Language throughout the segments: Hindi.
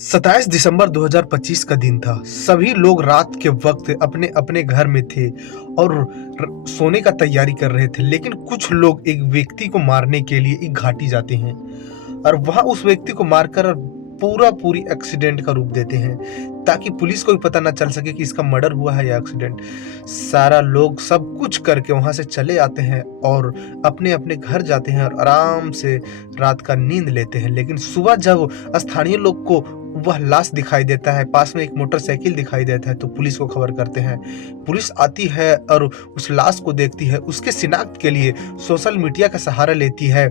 27 दिसंबर 2025 का दिन था। सभी लोग रात के वक्त अपने अपने घर में थे और सोने का तैयारी कर रहे थे। लेकिन कुछ लोग एक व्यक्ति को मारने के लिए एक घाटी जाते हैं और वहां उस व्यक्ति को मारकर पूरी एक्सीडेंट का रूप देते हैं, ताकि पुलिस को भी पता ना चल सके कि इसका मर्डर हुआ है या एक्सीडेंट। सारा लोग सब कुछ करके वहां से चले आते हैं और अपने अपने घर जाते हैं और आराम से रात का नींद लेते हैं। लेकिन सुबह जब स्थानीय लोग को वह लाश दिखाई देता है, पास में एक मोटरसाइकिल दिखाई देता है, तो पुलिस को खबर करते हैं। पुलिस आती है और उस लाश को देखती है। उसके शिनाख्त के लिए सोशल मीडिया का सहारा लेती है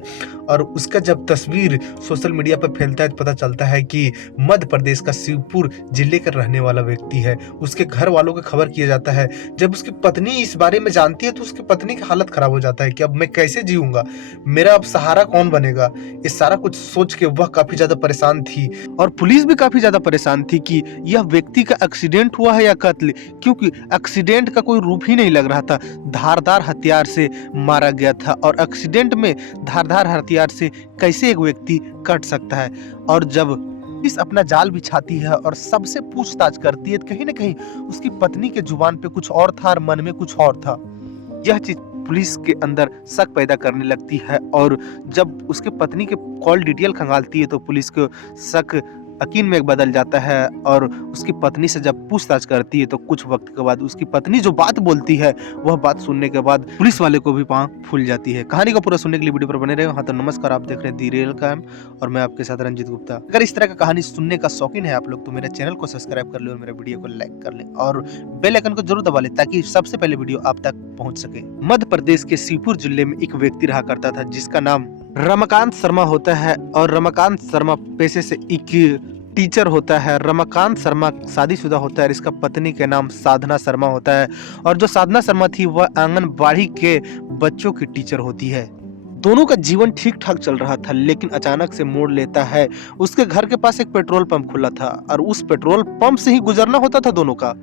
और उसका जब तस्वीर सोशल मीडिया पर फैलता है तो पता चलता है कि मध्य प्रदेश का शिवपुर जिले का रहने वाला व्यक्ति है। उसके घर वालों को खबर किया जाता है। जब उसकी पत्नी इस बारे में जानती है तो उसकी पत्नी की हालत खराब हो जाता है कि अब मैं कैसे जीऊंगा, मेरा अब सहारा कौन बनेगा। ये सारा कुछ सोच के वह काफी ज्यादा परेशान थी और पुलिस भी काफी ज्यादा परेशान थी कि यह व्यक्ति का एक्सीडेंट हुआ है या कत्ल, क्योंकि एक्सीडेंट का कोई रूप ही नहीं लग रहा था। धारदार हथियार से मारा गया था और एक्सीडेंट में धारदार हथियार से कैसे एक व्यक्ति कट सकता है। और जब पुलिस अपना जाल बिछाती है और सबसे पूछताछ करती है, कहीं ना कहीं उसकी पत्नी के जुबान पे कुछ और था और मन में कुछ और था। यह चीज पुलिस के अंदर शक पैदा करने लगती है और जब उसके पत्नी के कॉल डिटेल खंगालती है तो पुलिस को शक यकीन में बदल जाता है। और उसकी पत्नी से जब पूछताछ करती है तो कुछ वक्त के बाद उसकी पत्नी जो बात बोलती है, वह बात सुनने के बाद पुलिस वाले को भी पाँव फूल जाती है। कहानी को पूरा सुनने के लिए वीडियो पर बने रहे। हाँ तो नमस्कार, आप देख रहे हैं दी रियल क्राइम और मैं आपके साथ रंजीत गुप्ता। अगर इस तरह का कहानी सुनने का शौकीन है आप लोग तो मेरे चैनल को सब्सक्राइब कर ले और मेरे वीडियो को लाइक कर ले और बेल आइकन को जरूर दबा ले ताकि सबसे पहले वीडियो आप तक पहुंच सके। मध्य प्रदेश के शिवपुर जिले में एक व्यक्ति रहा करता था जिसका नाम रमाकांत शर्मा होता है और रमाकांत शर्मा पेशे से एक टीचर होता है। रमाकांत शर्मा शादीशुदा होता है और इसका पत्नी के नाम साधना शर्मा होता है और जो साधना शर्मा थी वह आंगनबाड़ी के बच्चों की टीचर होती है। दोनों का जीवन ठीक ठाक चल रहा था, लेकिन अचानक से मोड़ लेता है। उसके घर के पास एक पेट्रोल पंप खुला था और उस पेट्रोल पंप से ही गुजरना होता था दोनों का।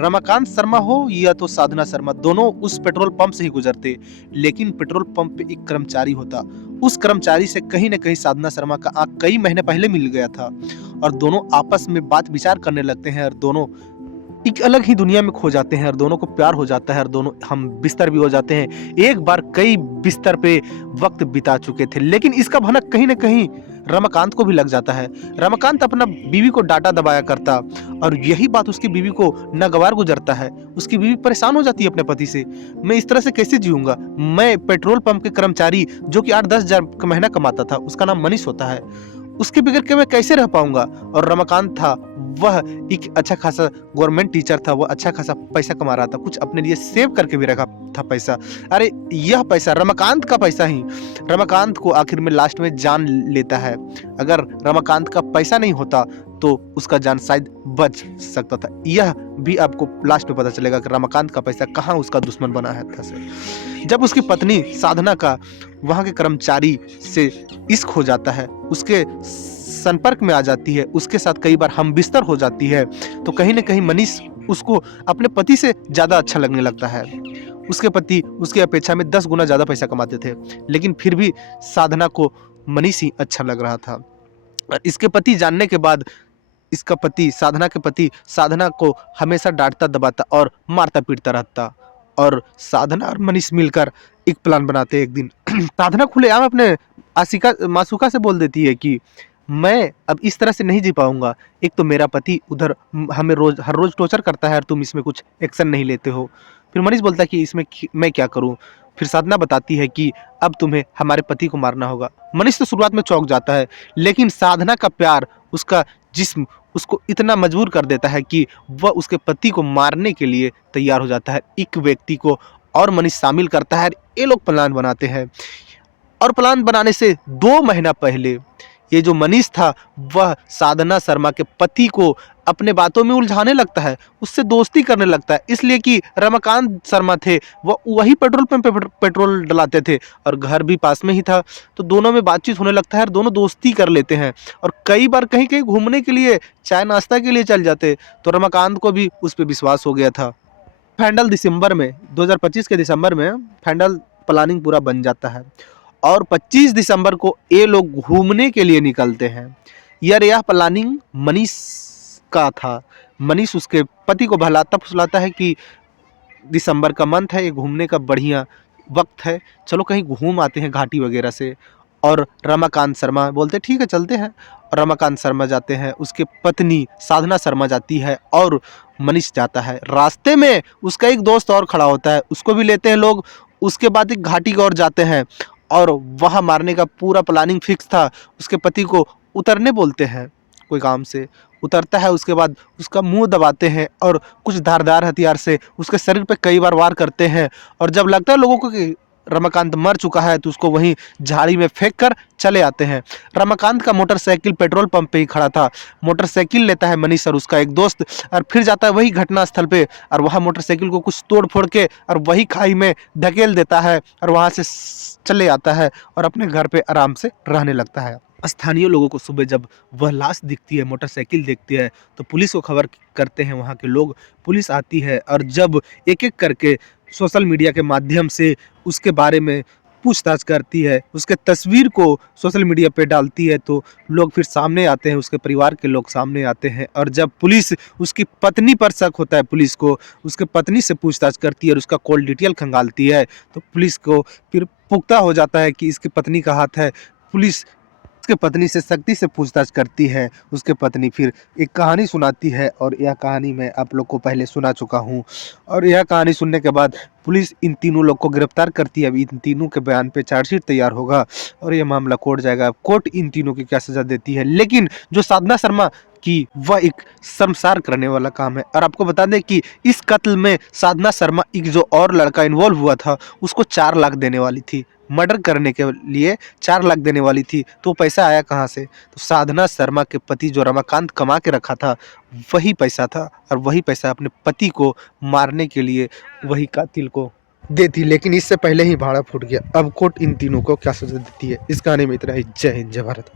रमाकांत शर्मा हो या तो साधना शर्मा, दोनों उस पेट्रोल पंप से ही गुजरते। लेकिन पेट्रोल पंप पे एक कर्मचारी होता। उस कर्मचारी से कहीं न कहीं साधना शर्मा का आंख कई महीने पहले मिल गया था और दोनों आपस में बात विचार करने लगते हैं और दोनों एक अलग ही दुनिया में खो जाते हैं और दोनों को प्यार हो जाता है और दोनों हम बिस्तर भी हो जाते हैं। एक बार कई बिस्तर पे वक्त बिता चुके थे, लेकिन इसका भनक कहीं ना कहीं रमाकांत को भी लग जाता है। रमाकांत अपना बीवी को डांटा दबाया करता और यही बात उसकी बीवी को नागवार गुजरता है। उसकी बीवी परेशान हो जाती है अपने पति से, मैं इस तरह से कैसे जीऊंगा। मैं पेट्रोल पंप के कर्मचारी जो कि 8-10 हजार का महीना कमाता था, उसका नाम मनीष होता है, उसके बगैर के मैं कैसे रह पाऊंगा। और रमाकांत था वह एक अच्छा खासा गवर्नमेंट टीचर था, वह अच्छा खासा पैसा कमा रहा था, कुछ अपने लिए सेव करके भी रखा था पैसा। अरे यह पैसा रमाकांत का पैसा ही रमाकांत को आखिर में लास्ट में जान लेता है। अगर रमाकांत का पैसा नहीं होता तो उसका जान शायद बच सकता था। यह भी आपको लास्ट में पता चलेगा कि रमाकांत का पैसा कहाँ उसका दुश्मन बना है था से। जब उसकी पत्नी साधना का वहां के कर्मचारी से इश्क हो जाता है, उसके संपर्क में आ जाती है, उसके साथ कई बार हम बिस्तर हो जाती है, तो कहीं ना कहीं मनीष उसको अपने पति से ज्यादा अच्छा लगने लगता है। उसके पति उसकी अपेक्षा में 10 गुना ज्यादा पैसा कमाते थे, लेकिन फिर भी साधना को मनीष ही अच्छा लग रहा था। इसके पति जानने के बाद इसका पति साधना के पति साधना को हमेशा डांटता दबाता और मारता पीटता रहता और साधना और मनीष मिलकर एक प्लान बनाते। एक दिन साधना खुलेआम अपने आशिका मासूका से बोल देती है कि मैं अब इस तरह से नहीं जी पाऊंगा। एक तो मेरा पति उधर हमें हर रोज टॉर्चर करता है और तुम इसमें कुछ एक्शन नहीं लेते हो। फिर मनीष बोलता है कि इसमें मैं क्या करूं। फिर साधना बताती है कि अब तुम्हें हमारे पति को मारना होगा। मनीष तो शुरुआत में चौंक जाता है, लेकिन साधना का प्यार, उसका जिस्म उसको इतना मजबूर कर देता है कि वह उसके पति को मारने के लिए तैयार हो जाता है। एक व्यक्ति को और मनीष शामिल करता है, ये लोग प्लान बनाते हैं। और प्लान बनाने से 2 महीना पहले ये जो मनीष था वह साधना शर्मा के पति को अपने बातों में उलझाने लगता है, उससे दोस्ती करने लगता है, इसलिए कि रमाकांत शर्मा थे वह वही पेट्रोल पंप पे पेट्रोल डलाते थे और घर भी पास में ही था। तो दोनों में बातचीत होने लगता है और दोनों दोस्ती कर लेते हैं और कई बार कहीं कहीं घूमने के लिए, चाय नाश्ता के लिए चल जाते। तो रमाकांत को भी उस पर विश्वास हो गया था। फाइनल दिसंबर में 2025 के दिसंबर में फाइनल प्लानिंग पूरा बन जाता है और 25 दिसंबर को ये लोग घूमने के लिए निकलते हैं। यार यह प्लानिंग मनीष का था। मनीष उसके पति को बहलाता फुसलाता है कि दिसंबर का मंथ है, ये घूमने का बढ़िया वक्त है, चलो कहीं घूम आते हैं घाटी वगैरह से। और रमाकांत शर्मा बोलते ठीक है चलते हैं, और रमाकांत शर्मा जाते हैं, उसके पत्नी साधना शर्मा जाती है और मनीष जाता है। रास्ते में उसका एक दोस्त और खड़ा होता है, उसको भी लेते हैं लोग। उसके बाद एक घाटी की ओर जाते हैं और वहाँ मारने का पूरा प्लानिंग फिक्स था। उसके पति को उतरने बोलते हैं कोई काम से, उतरता है। उसके बाद उसका मुंह दबाते हैं और कुछ धारदार हथियार से उसके शरीर पे कई बार वार करते हैं। और जब लगता है लोगों को कि रमाकांत मर चुका है तो उसको वहीं झाड़ी में फेंक कर चले आते हैं। रमाकांत का मोटरसाइकिल पेट्रोल पंप पे ही खड़ा था। मोटरसाइकिल लेता है मनीष और उसका एक दोस्त और फिर जाता है वही घटना स्थल पे, और वहाँ मोटरसाइकिल को कुछ तोड़ फोड़ के और वही खाई में धकेल देता है और वहाँ से चले आता है और अपने घर पे आराम से रहने लगता है। स्थानीय लोगों को सुबह जब वह लाश दिखती है, मोटरसाइकिल दिखती है, तो पुलिस को खबर करते हैं वहाँ के लोग। पुलिस आती है और जब एक एक करके सोशल मीडिया के माध्यम से उसके बारे में पूछताछ करती है, उसके तस्वीर को सोशल मीडिया पे डालती है, तो लोग फिर सामने आते हैं, उसके परिवार के लोग सामने आते हैं। और जब पुलिस उसकी पत्नी पर शक होता है, पुलिस को उसके पत्नी से पूछताछ करती है और उसका कॉल डिटेल खंगालती है, तो पुलिस को फिर पुख्ता हो जाता है कि इसकी पत्नी का हाथ है। पुलिस उसके पत्नी से सख्ती से पूछताछ करती है। उसके पत्नी फिर एक कहानी सुनाती है और यह कहानी मैं आप लोग को पहले सुना चुका हूँ। और यह कहानी सुनने के बाद पुलिस इन तीनों लोग को गिरफ्तार करती है। अब इन तीनों के बयान पे चार्जशीट तैयार होगा और यह मामला कोर्ट जाएगा। अब कोर्ट इन तीनों की क्या सजा देती है। लेकिन जो साधना शर्मा की वह एक शर्मसार करने वाला काम है। और आपको बता दें कि इस कत्ल में साधना शर्मा एक जो और लड़का इन्वॉल्व हुआ था उसको 4 लाख देने वाली थी, मर्डर करने के लिए 4 लाख देने वाली थी। तो पैसा आया कहाँ से? तो साधना शर्मा के पति जो रमाकांत कमा के रखा था वही पैसा था, और वही पैसा अपने पति को मारने के लिए वही कातिल को देती। लेकिन इससे पहले ही भाड़ा फूट गया। अब कोर्ट इन तीनों को क्या सजा देती है। इस कहानी में इतना ही। जय हिंद, जय भारत।